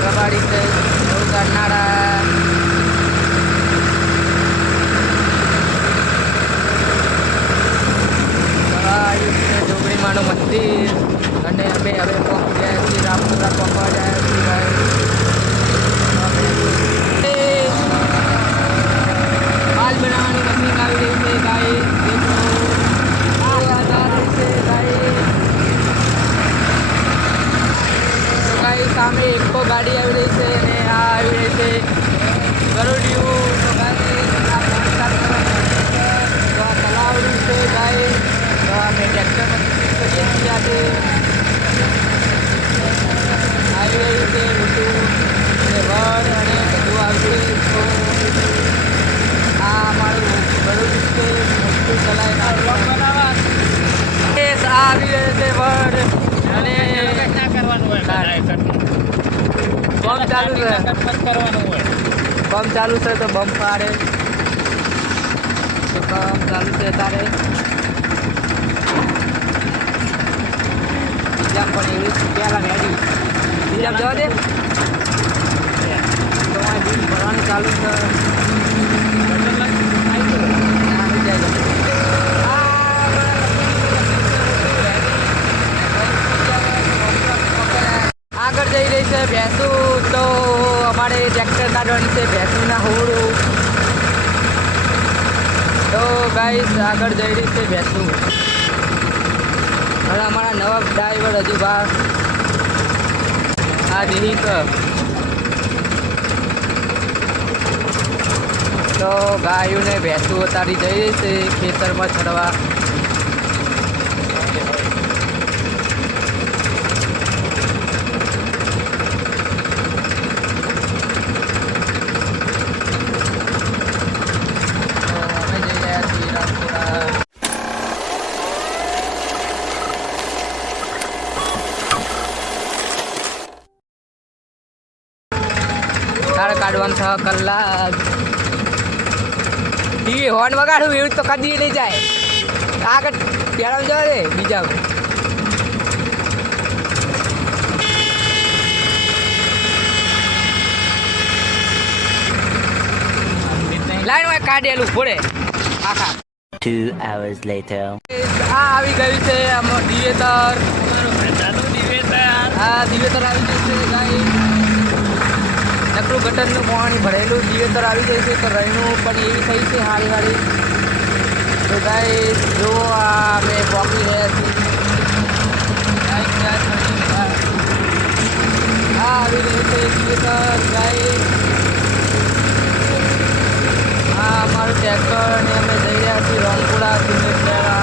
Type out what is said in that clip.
રબાડી છે કરનાળા ડુંગળીમાનું મંદિર અને અમે હવે પહોંચી ગયા છીએ રામપુરા પહોંચવા જાય હાલ બનાવવાની મશીન આવી રહી છે ગાય સામે એકો ગાડી આવી રહી છે અને આ આવી રહી છે ગરુડિયું તો ગાય તલાવડું છે ગાય તો અમે ટ્રેક્ટર કરીએ છીએ આજે આવી રહ્યું છે ઋતુ અને વડ અને બધું આવી રહ્યું તો આ અમારું ગરુડિયું છે મોટું ચલાય આ આવી રહ્યું છે વડ અને બમ ચાલુ છે બમ ચાલુ છે તો બમ પાડે તો બમ ચાલુ છે તારે બીજામ પણ એવી પહેલાં મેડી બીજામ જવા દે તો આ બિલ ભરવાનું ચાલુ છે આગળ જઈ રહી છે ભેંસું તો અમારે ટ્રેક્ટર કાઢવાની છે ભેંસુના હોડું તો ગાઈસ આગળ જઈ રહી છે ભેંસું અને અમારા નવા ડ્રાઈવર હજુ બહાર આ દેહી તો ગાયોને ભેંસું ઉતારી જઈ રહી છે ખેતરમાં ચડવા તારે કાઢવાનું 6 કલાક ટીવી હોર્ન વગાડું એવું તો કદી નહીં જાય આગળ પહેલાં જવા દે બીજા લાઈનમાં કાઢેલું પડે આખા 2 hours later આ આવી ગયું છે દિવેતર હા દિવેતર આવી ગયું છે ગાય નકરું ગટરનું પાણી ભરેલું દિવેતર આવી જાય છે તો રહીનું પણ એવી થઈ છે હારી હારી તો ગાય જો આ અમે પહોંચી રહ્યા છીએ હા આવી રહ્યું છે દિવેતર ગાય આ અમારું ટ્રેક્ટર અને અમે જઈ રહ્યા છીએ રંગપુરા સિમેન્ટ